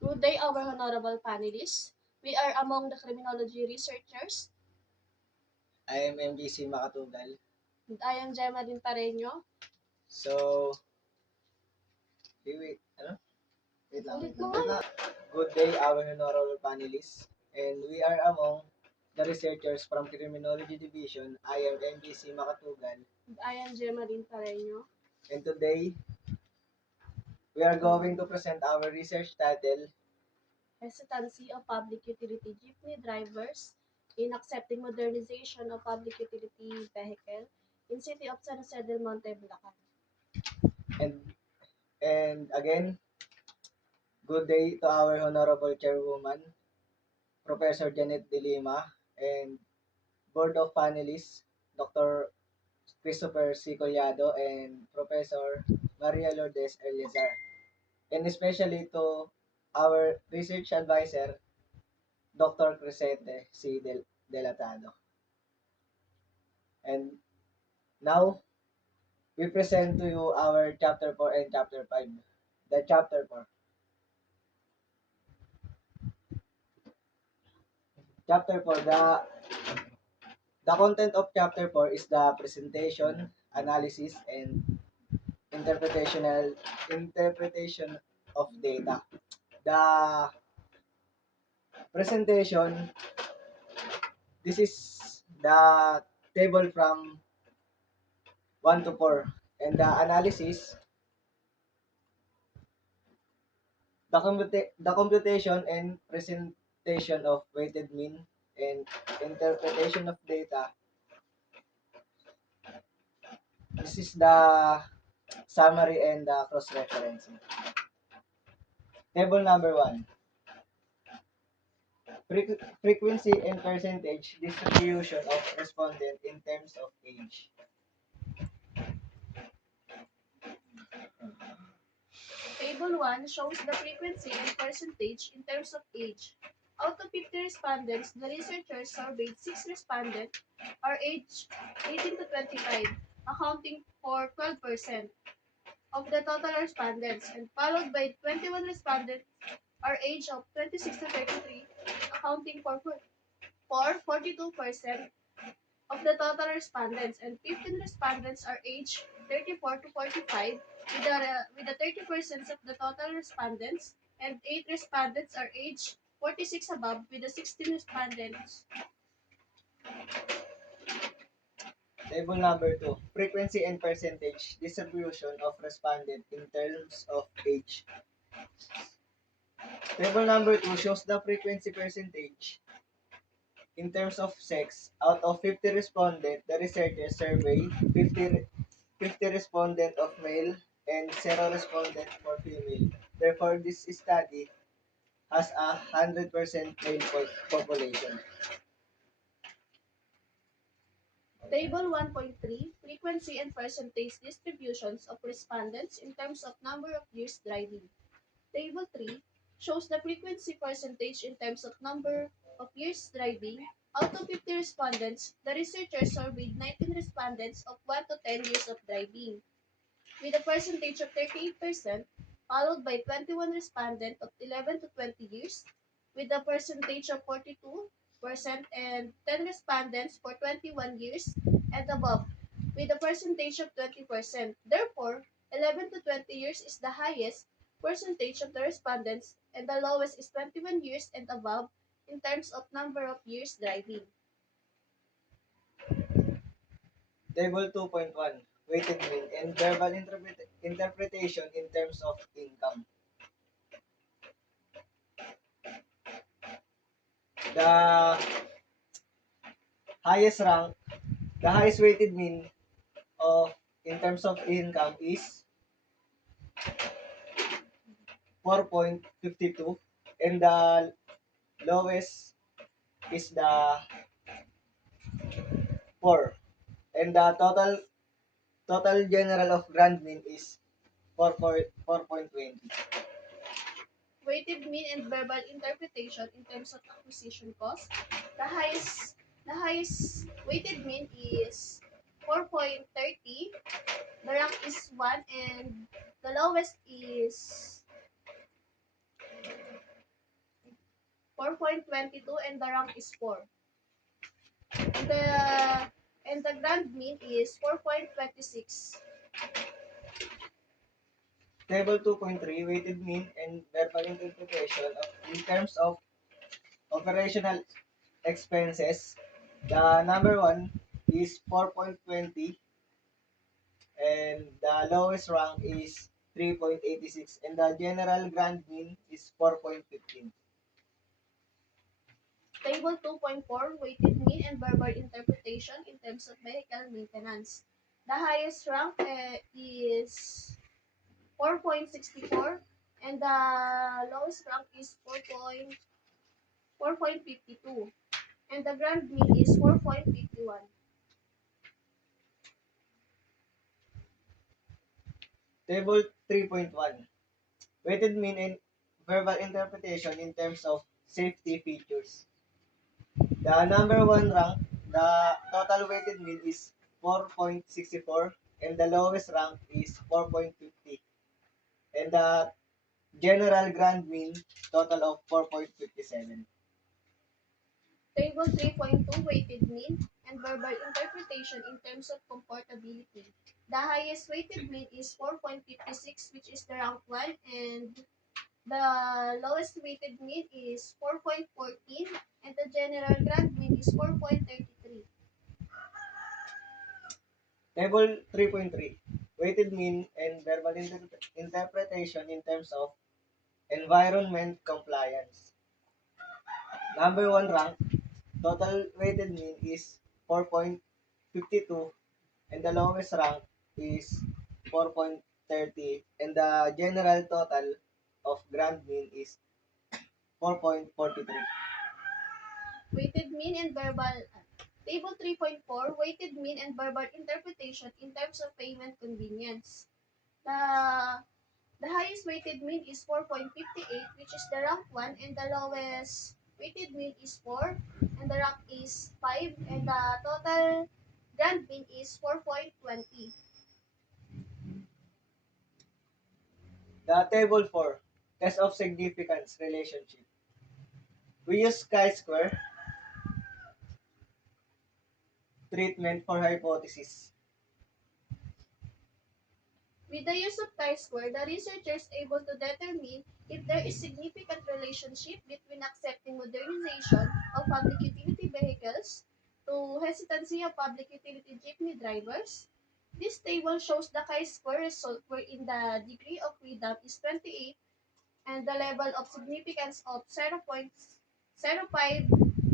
Good day, our honorable panelists. We are among the criminology researchers. I am MGC Makatugal. And I am Gemma Din Pareño. So, wait, ano? Wait lang, Ulit wait mo lang. nga. Good day, our honorable panelists. And we are among the researchers from Criminology Division. I am MGC Makatugal. And I am Gemma Din Pareño. And today, we are going to present our research title, Hesitancy of public utility jeepney drivers in accepting modernization of public utility vehicle in City of San Jose del Monte, Bulacan. and again, good day to our honorable chairwoman, Professor Janet De Lima, and board of panelists, Dr. Christopher C. Collado, and Professor Maria Lourdes Eliazar. And especially to our research advisor, Dr. Crescente C. Delatado. And now, we present to you our Chapter 4 and Chapter 5. The Chapter 4. Chapter 4, the content of Chapter 4 is the presentation, analysis, and interpretation of data. The presentation, this is the table from 1 to 4. And the analysis, the computation and presentation of weighted mean and interpretation of data. This is the summary and the cross-referencing. Table number 1. Frequency and percentage distribution of respondent in terms of age. Table 1 shows the frequency and percentage in terms of age. Out of 50 respondents, the researchers surveyed 6 respondents are aged 18 to 25, accounting for 12% of the total respondents, and followed by 21 respondents are age of 26 to 33, accounting for 42% of the total respondents, and 15 respondents are age 34 to 45, with the 30% of the total respondents, and 8 respondents are age 46 above, with the 16 respondents. Table number 2. Frequency and percentage distribution of respondent in terms of age. Table number 2 shows the frequency percentage in terms of sex. Out of 50 respondent, the researchers survey 50 respondent of male and 0 respondent for female. Therefore, this study has a 100% male population. Table 1.3 Frequency and percentage distributions of respondents in terms of number of years driving. Table 3 shows the frequency percentage in terms of number of years driving. Out of 50 respondents, the researchers surveyed 19 respondents of 1 to 10 years of driving, with a percentage of 38%, followed by 21 respondents of 11 to 20 years, with a percentage of 42%, and 10 respondents for 21 years and above, with a percentage of 20%. Therefore, 11 to 20 years is the highest percentage of the respondents, and the lowest is 21 years and above in terms of number of years driving. Table 2.1. Weighted mean and verbal interpretation in terms of income. The highest rank, the highest weighted mean of in terms of income is 4.52, and the lowest is the 4, and the total general of grand mean is 4.20. Weighted mean and verbal interpretation in terms of acquisition cost. The highest weighted mean is 4.30. The rank is 1, and the lowest is 4.22, and the rank is 4. And the grand mean is 4.26. Table 2.3, weighted mean and verbal interpretation in terms of operational expenses. The number one is 4.20 and the lowest rank is 3.86 and the general grand mean is 4.15. Table 2.4, weighted mean and verbal interpretation in terms of vehicle maintenance. The highest rank is 4.64, and the lowest rank is 4.52, and the grand mean is 4.51. Table 3.1, weighted mean and verbal interpretation in terms of safety features. The number one rank, the total weighted mean is 4.64 and the lowest rank is 4.50 and the general grand mean total of 4.57. Table 3.2, weighted mean and verbal interpretation in terms of comfortability. The highest weighted mean is 4.56, which is the rank 1, and the lowest weighted mean is 4.14, and the general grand mean is 4.33. Table 3.3, weighted mean and verbal interpretation in terms of environment compliance. Number one rank, total weighted mean is 4.52 and the lowest rank is 4.30 and the general total of grand mean is 4.43. Weighted mean and verbal Table 3.4, weighted mean and verbal interpretation in terms of payment convenience. The the highest weighted mean is 4.58, which is the rank 1, and the lowest weighted mean is 4, and the rank is 5, and the total grand mean is 4.20. The table 4, test of significance relationship. We use chi-square treatment for hypothesis. With the use of chi-square, the researchers able to determine if there is significant relationship between accepting modernization of public utility vehicles to hesitancy of public utility jeepney drivers. This table shows the chi-square result wherein the degree of freedom is 28 and the level of significance of 0.05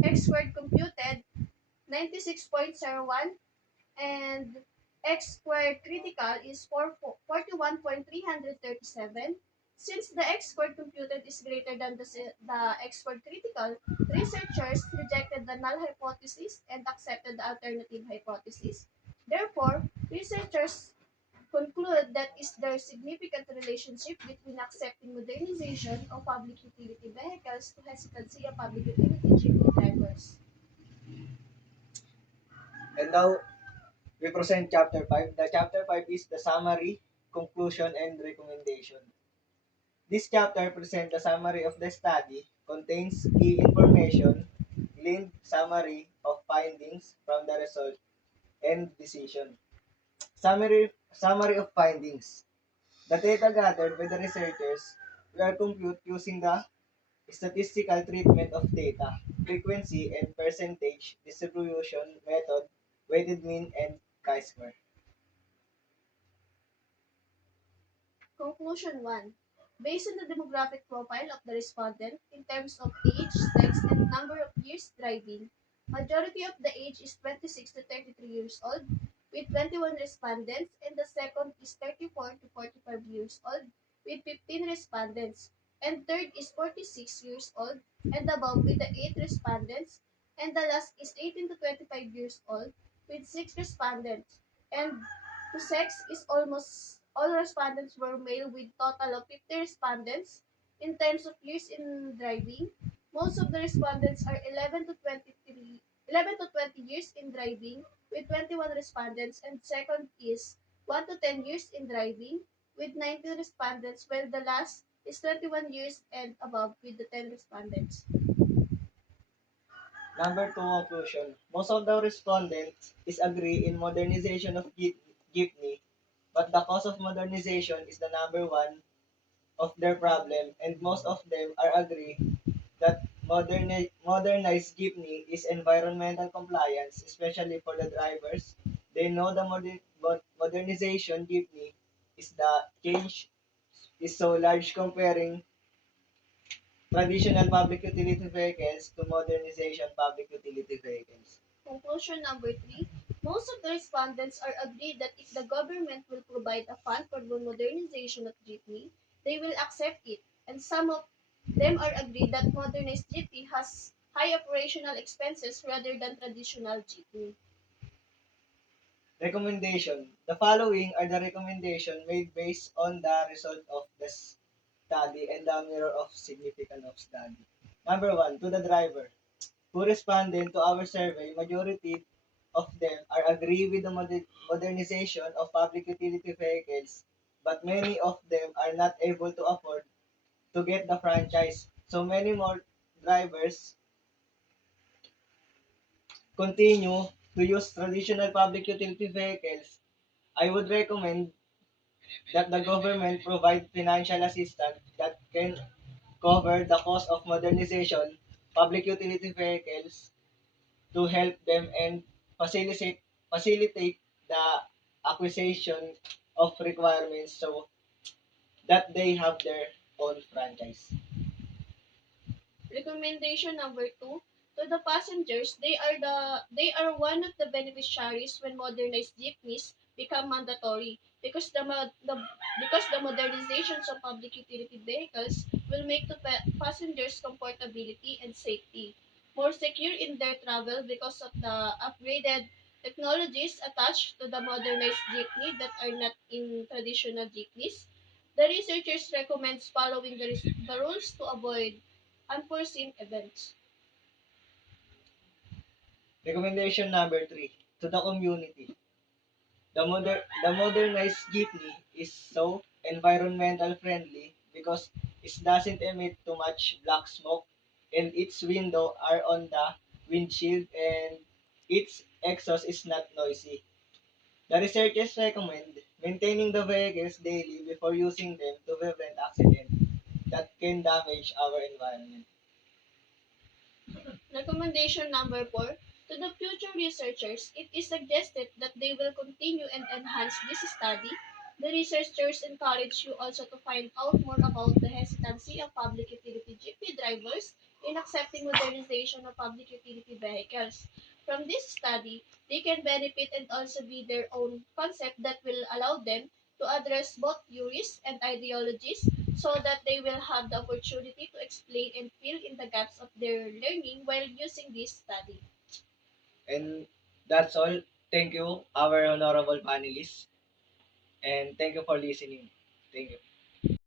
x squared computed 96.01 and x squared critical is 41.337. Since the x squared computed is greater than the x squared critical, researchers rejected the null hypothesis and accepted the alternative hypothesis. Therefore, researchers conclude that is there significant relationship between accepting modernization of public utility vehicles to hesitancy of public utility jeepney drivers. And now we present chapter 5. The chapter 5 is the summary, conclusion, and recommendation. This chapter presents the summary of the study, contains key information, gleaned summary of findings from the result, and decision. Summary of findings. The data gathered by the researchers were computed using the statistical treatment of data, frequency, and percentage distribution method, weighted mean, and chi-square. Conclusion 1. Based on the demographic profile of the respondent in terms of age, sex, and number of years driving, majority of the age is 26 to 33 years old, with 21 respondents, and the second is 34 to 45 years old, with 15 respondents, and third is 46 years old and above, with the 8 respondents, and the last is 18 to 25 years old, with 6 respondents, and the sex is almost all respondents were male with total of 50 respondents. In terms of years in driving, most of the respondents are 11 to 20 years in driving with 21 respondents, and second is 1 to 10 years in driving with 19 respondents, while the last is 21 years and above with the 10 respondents. Number two, conclusion. Most of the respondents is agree in modernization of jeepney, but the cost of modernization is the number one of their problem, and most of them are agree that modernized jeepney is environmental compliance, especially for the drivers. They know the modernization jeepney is the change is so large comparing traditional public utility vehicles to modernization public utility vehicles. Conclusion number three. Most of the respondents are agreed that if the government will provide a fund for the modernization of jeepney, they will accept it. And some of them are agreed that modernized jeepney has high operational expenses rather than traditional jeepney. Recommendation. The following are the recommendations made based on the result of the study and the mirror of significance of study. Number one, to the driver. Who responded to our survey, majority of them are agree with the modernization of public utility vehicles, but many of them are not able to afford to get the franchise. So many more drivers continue to use traditional public utility vehicles. I would recommend that the government provide financial assistance that can cover the cost of modernization public utility vehicles to help them and facilitate the acquisition of requirements so that they have their own franchise. Recommendation number two, to the passengers, they are one of the beneficiaries when modernized jeepneys become mandatory because the modernizations of public utility vehicles will make the passengers comfortability and safety more secure in their travel because of the upgraded technologies attached to the modernized jeepney that are not in traditional jeepneys. The researchers recommend following the rules to avoid unforeseen events. Recommendation number three, to the community. The modernized jeepney is so environmental friendly because it doesn't emit too much black smoke and its window are on the windshield and its exhaust is not noisy. The researchers recommend maintaining the vehicles daily before using them to prevent accidents that can damage our environment. Recommendation number four, to the future researchers, it is suggested that they will continue and enhance this study. The researchers encourage you also to find out more about the hesitancy of public utility GP drivers in accepting modernization of public utility vehicles. From this study, they can benefit and also be their own concept that will allow them to address both theories and ideologies so that they will have the opportunity to explain and fill in the gaps of their learning while using this study. And that's all. Thank you, our honorable panelists, and thank you for listening. Thank you.